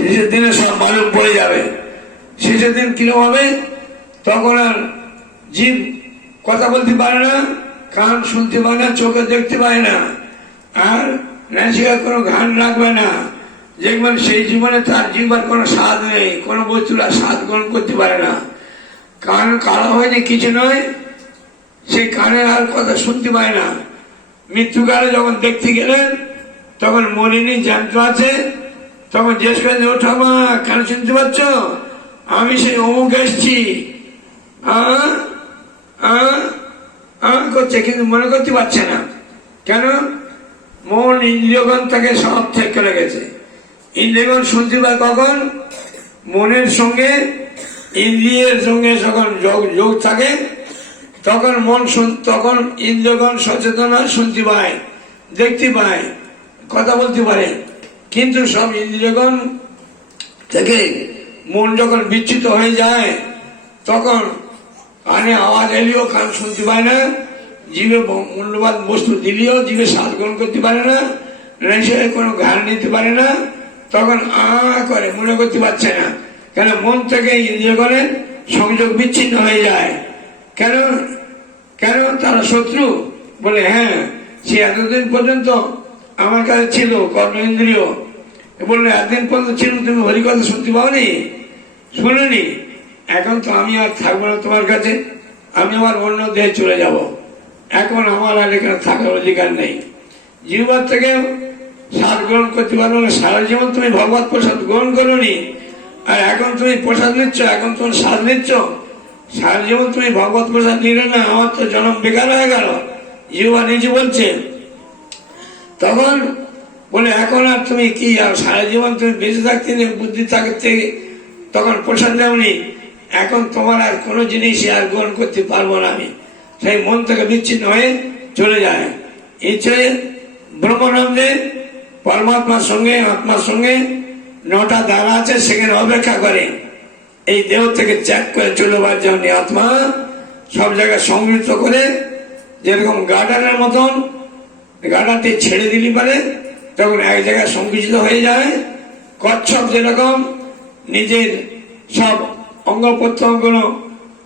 শেষের দিনে সব মালুম পড়ে যাবে। শেষের দিন কিরকম হবে? তখন আর জীব কথা বলতে পারে না, কান শুনতে পায় না, চোখে দেখতে পায় না, আর নাসিকা কোনো ঘ্রাণ রাখবে না। দেখবেন সেই জীবনে তার জীবন কোনো স্বাদ নেই, কোনো বস্তুর স্বাদ গ্রহণ করতে পারে না। কান কালো হয়নি কিছু নয়, সেই কানে আর কথা শুনতে পায় না। মৃত্যুকালে যখন দেখতে গেলেন তখন মরিনি যন্ত্র আছে, তখন জিজ্ঞেস করেন, ও ঠামা কানে শুনতে পাচ্ছ? আমি সেই অমুক এসছি করছে, কিন্তু মনে করতে পারছে না। কেন? মন ইন্দ্রিয়গণ তাকে সব ঠিক করে গেছে। ইন্দ্রিয়গণ শুনতে পায় কখন? মনের সঙ্গে ইন্দ্রিয়ের সঙ্গে যখন যোগ থাকে তখন তখন ইন্দ্রিয়গণ সচেতন হয়, শুনতে পায়, দেখতে পায়, কথা বলতে পারে। কিন্তু সব ইন্দ্রিয়গণ থেকে মন যখন বিচ্যুত হয়ে যায় তখন কানে আওয়াজ এলেও কান শুনতে পায় না, জীবে মূল্যবান বস্তু দিলেও জীবে স্বাদ গ্রহণ করতে পারে না, নেশায় কোনো ঘ্রাণ নিতে পারে না, তখন করে মনে করতে পারছে না। কেন? মন থেকে ইন্দ্রিয়গণের সংযোগ বিচ্ছিন্ন হয়ে যায়। কেন? কেন? তারা শত্রু বলে, হ্যাঁ সে এতদিন পর্যন্ত আমার কাছে ছিল কর্ম ইন্দ্রিয়, বললে এতদিন পর্যন্ত ছিল, তুমি হরিকথা শুনতে পাওনি, শুনিনি, এখন তো আমি আর থাকবো না তোমার কাছে, আমি আমার অন্য দেহে চলে যাব, এখন আমার আর এখানে থাকার অধিকার নেই। জীবন থেকে স্বাদ গ্রহণ করতে পারবো না। সারা জীবন তুমি ভগবত প্রসাদ গ্রহণ করোনি, আর এখন তুমি প্রসাদ নিচ্ছ, এখন তোমার স্বাদ নিচ্ছ। সারা জীবন তুমি ভগবত প্রসাদ নিলে না, আমার তো জন্ম বেকার হয়ে গেল, জীবন নিজে বলছে। তখন বলে, এখন আর তুমি কি, আর সারা জীবন তুমি বেঁচে থাকতে বুদ্ধি থাকতে তখন প্রসাদ নেওনি, এখন তোমার আর কোনো জিনিসই আর গ্রহণ করতে পারবো না আমি। সেই মন থেকে বিচ্ছিন্ন হয়ে চলে যায়। ইচ্ছে ব্রহ্মানন্দে পরমাত্মার সঙ্গে, আত্মার সঙ্গে 9টা দ্বারা আছে, সেখানে অপেক্ষা করে। এই দেহ থেকে ত্যাগ করে চলবার জন্য আত্মা সব জায়গায় সংযুক্ত করে, যেরকম গার্ডারের মতন গার্ডারটি ছেড়ে দিলি পারে তখন এক জায়গায় সংকুচিত হয়ে যায়। কচ্ছপ যেরকম নিজের সব অঙ্গ প্রত্যঙ্গগুলো,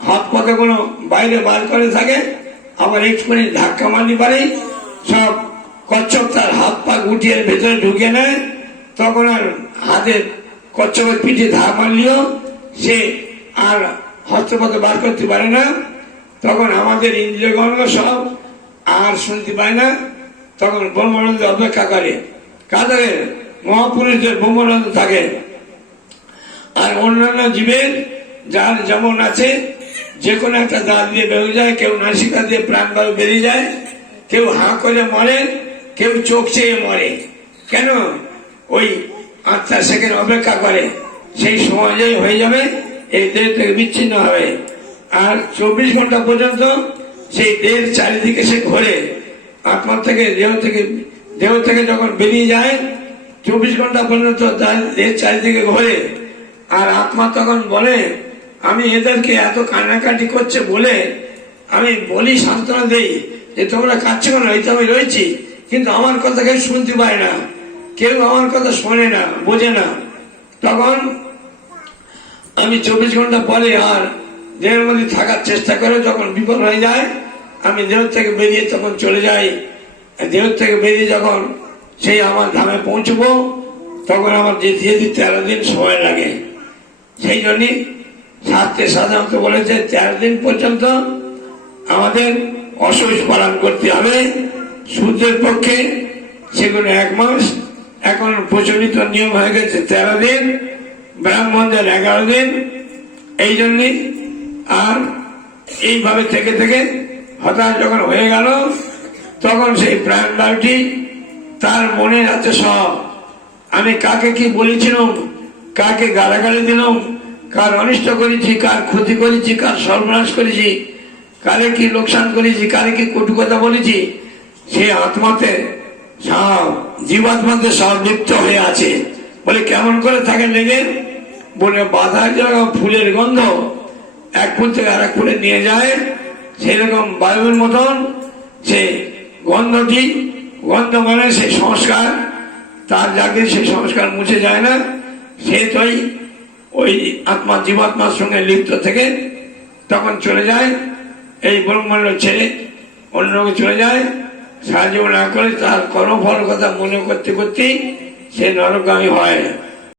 হাত পাতাগুলো বাইরে বার করে থাকে, আবার একটুখানি ধাক্কা মারলি পারে সব কচ্ছপ তার হাত পা গুটিয়ে ভেতরে ঢুকে নেয়, তখন আর হাতে কচ্ছপের পিঠে ধাক মারলেও সে আর হস্তপথে বার করতে পারে না। তখন আমাদের ইন্দ্রিয়গণ সব আর শুনতে পায় না, তখন ব্রহ্মানন্দে অপেক্ষা করে। কাদের? মহাপুরুষদের ব্রহ্মানন্দ থাকে। আর অন্যান্য জীবের যার যেমন আছে, যে কোনো একটা দাঁত দিয়ে বেরিয়ে যায়, কেউ নাসিকা দিয়ে প্রাণবায়ু বেরিয়ে যায়, কেউ হাঁ করে মরে, কেউ চোখ চেয়ে মরে। কেন? ওই আত্মা সেখানে অপেক্ষা করে, সেই সমাজেই হয়ে যাবে, এই দেহ থেকে বিচ্ছিন্ন হবে। আর 24 ঘন্টা পর্যন্ত সেই দেহের চারিদিকে সে ঘোরে। আত্মা থেকে দেহ থেকে যখন বেরিয়ে যায় 24 ঘন্টা পর্যন্ত তার দেহের চারিদিকে ঘোরে। আর আত্মা তখন বলে, আমি এদেরকে এত কান্নাকাটি করছে বলে আমি বলি, সান্ত্বনা দেই যে তোমরা কাঁদছো কেন, এই তো আমি রয়েছি, কিন্তু আমার কথা কেউ শুনতে পায় না, কেউ আমার কথা শোনে না, বোঝে না। তখন আমি 24 ঘন্টা পরে আর দেহের মধ্যে থাকার চেষ্টা করে, যখন বিফল হয়ে যায় আমি দেহ থেকে বেরিয়ে তখন চলে যাই। দেহ থেকে বেরিয়ে যখন সেই আমার ধামে পৌঁছবো তখন আমার যেতে 13 দিন সময় লাগে। সেই জন্যই শাস্ত্রে সাধারণত বলেছে 13 দিন পর্যন্ত আমাদের অসহ্য পালন করতে হবে। সূর্যের পক্ষে সেগুলো 1 মাস, এখন প্রচলিত নিয়ম হয়ে গেছে 13 দিন, ব্রাহ্মণদের 11 দিন। এই জন্যই আর এইভাবে থেকে থেকে হঠাৎ যখন হয়ে গেল তখন সেই প্রাণবায়ুটি তার মনে আছে সব, আমি কাকে কি বলেছিলাম, কাকে গালাগালি দিলাম, কার অনিষ্ট করেছি, কার ক্ষতি করেছি, কার সর্বনাশ করেছি, কারে কি লোকসান করেছি, কারে কি কটু কথা বলেছি, সে আত্মাতে সব জীবাত্মাতে সব লিপ্ত হয়ে আছে। বলে কেমন করে থাকে লেগে? বলে বাধা যেরকম ফুলের গন্ধ এক ফুল থেকে আর এক ফুলে নিয়ে যায়, সেরকম বায়ুর মতন সে গন্ধটি, গন্ধ মানে সেই সংস্কার, তার যাকে সেই সংস্কার মুছে যায় না, সে তোই ওই আত্মা জীবাত্মার সঙ্গে লিপ্ত থেকে তখন চলে যায়, এই ব্রহ্মাণ্ড ছেড়ে অন্য লোকে চলে যায়। সাহায্য না করে তার কর্মফল কথা মনে করতে করতেই সে নরকগামী হয়।